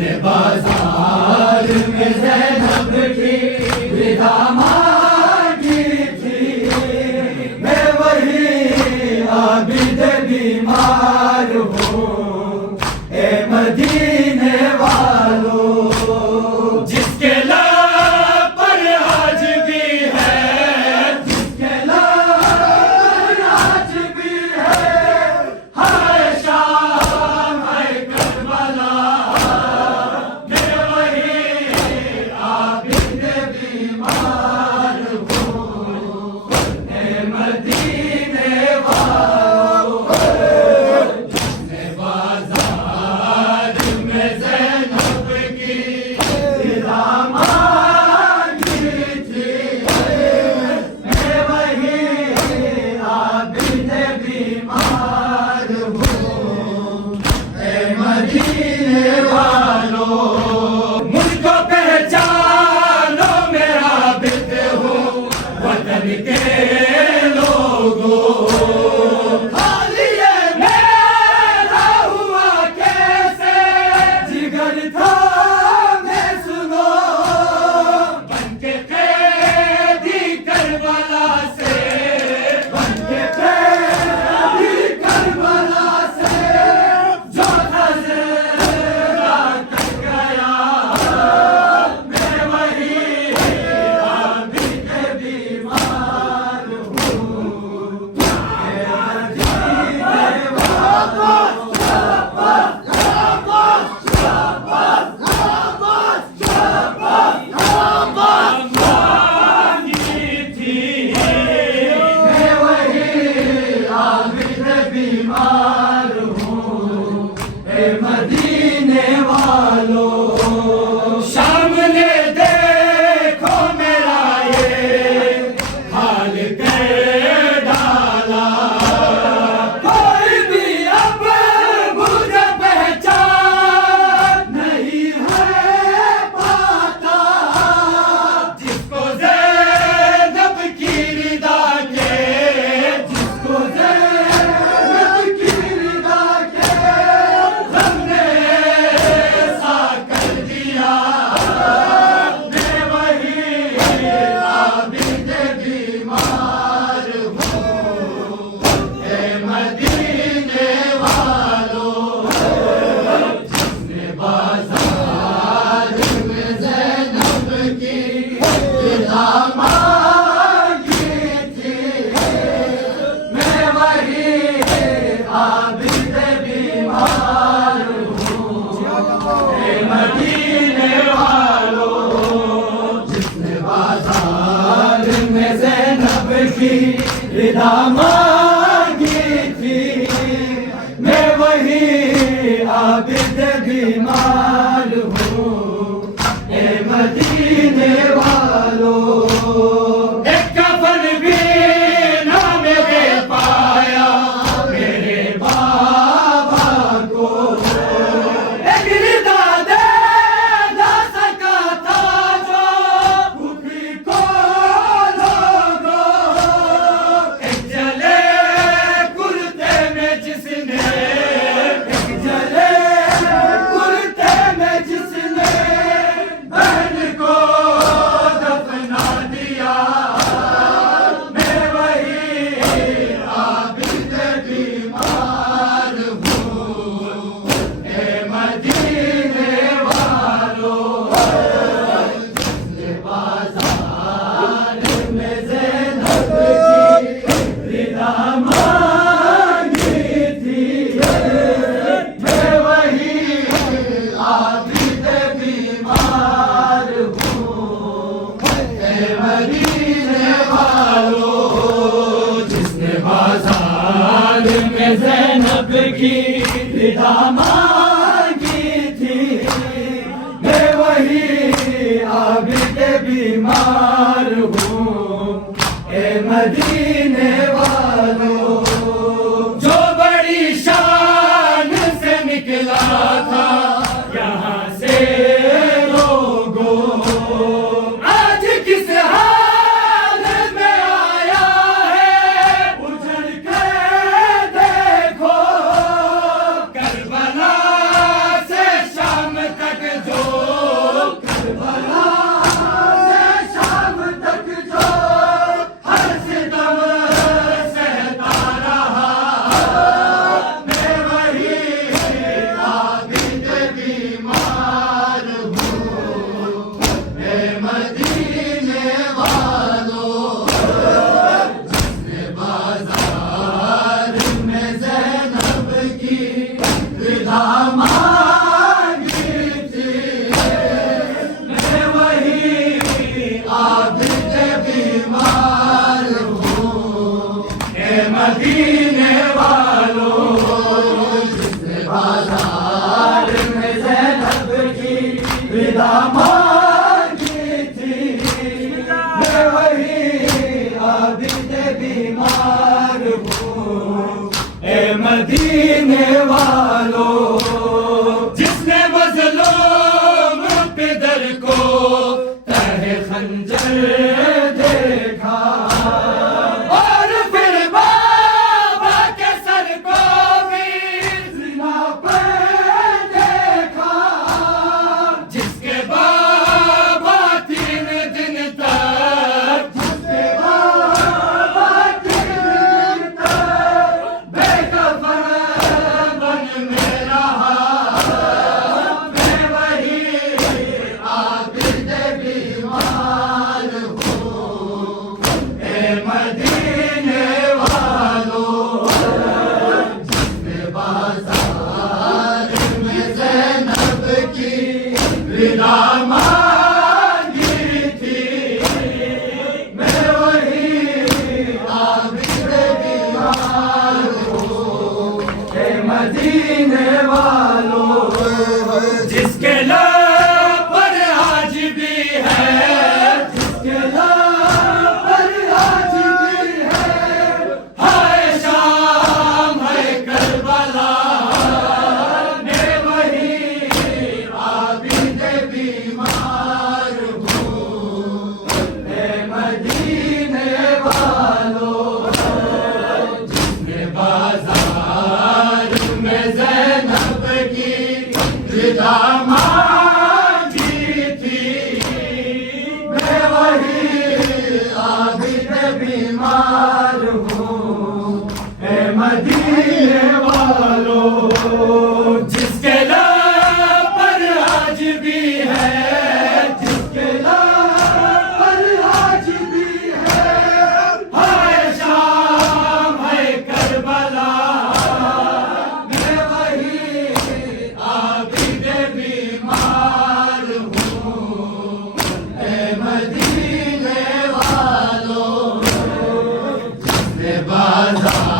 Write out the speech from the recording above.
जिसने बाजार में ज़ैनब की विदा मांगी थी, मैं वही आबिद बीमार हूँ ए मदीने वालों। जिसके लब पर आज भी है, जिसके लब पर आज भी है, हाय शाम हाय करबला, मैं वही आबिद बीमार हूँ ए मदीने वालों। जिसने बाजार में ज़ैनब की विदा मांगी थी, मैं वही आबिद बीमार हूँ ए मदीने वालों। मुझको पहचानो मेरा आबिद हूँ वतन के लोगों। हाल ये मेरा हुआ कैसे जिगर था मैं सुनो, बनके कैदी करबला से, बनके कैदी करबला से, जो था ज़िंदा कर गया, मैं वही आबिद बीमार हूँ ए मदीने वालों। मांगी थी, मैं वही आबिद बीमार हूँ ए मदीने वालों। सामने देखो मेरा ये हाल कर डाला, कोई भी अब मुझे पहचान नहीं है पाता। जिसको ज़ैनब की रिदा के, जिसको ज़ैनब की रिदा के हमने ऐसा कर दिया, मैं वही आबिद बीमार हूँ ए मदीने वालों। जिसने बाजार में ज़ैनब की विदा मांगी थी, मैं वही आबिद बीमार हूँ ए मदीने वालों। जिसने बाजार में ज़ैनब की विदा मांगी थी, मैं वही आबिद बीमार हूँ ए मदीने वालों। एक कफन भी ना मेरे पाया मेरे बाबा को, एक रिदा दे ना सका था जो फूफी को लोगों। एक जले कुर्ते में जिसने, एक जले कुर्ते में जिसने बहन को दफना दिया, मैं वही आबिद बीमार हूँ ए मदीने वालों। जिसने बाजार में ज़ैनब की विदा मांगी थी, मैं वही आबिद बीमार हूँ ए मदीने वालों। जिसने बाजार में ज़ैनब की विदा मांगी थी, मैं वही आबिद बीमार हूँ ए मदीने वालों। जो बड़ी शान से निकला था यहाँ से लोगों, आज किस हाल में आया है उजड़ के देखो। करबला से शाम तक देखा और फिर बाबा के सर को भी ज़िना पे देखा, जिसके बाबा 3 दिन तक, जिसके बाबा 3 दिन तक बेकफन बन में रहा, मैं वही आबिद बीमार हूँ। ए मदीने वालों, जिसने बाजार में ज़ैनब की विदा मांगी थी, मैं वही आबिद बीमार हूँ। ए मदीने वालों, जिसके लब पर आज भी है, जिसके लब पर आज भी है, हाय शाम है करबला, मैं वही आबिद बीमार हूँ। ए मदीने वालों, जिसने बाजार में ज़ैनब की विदा मांगी थी, मैं वही आबिद बीमार हूँ। ए मदीने वालों, जिसके लब पर आज भी है, जिसके लब पर आज भी है, हाय शाम है करबला, मैं वही आबिद बीमार हूँ। ए मदीने वालों, जिसने बाजार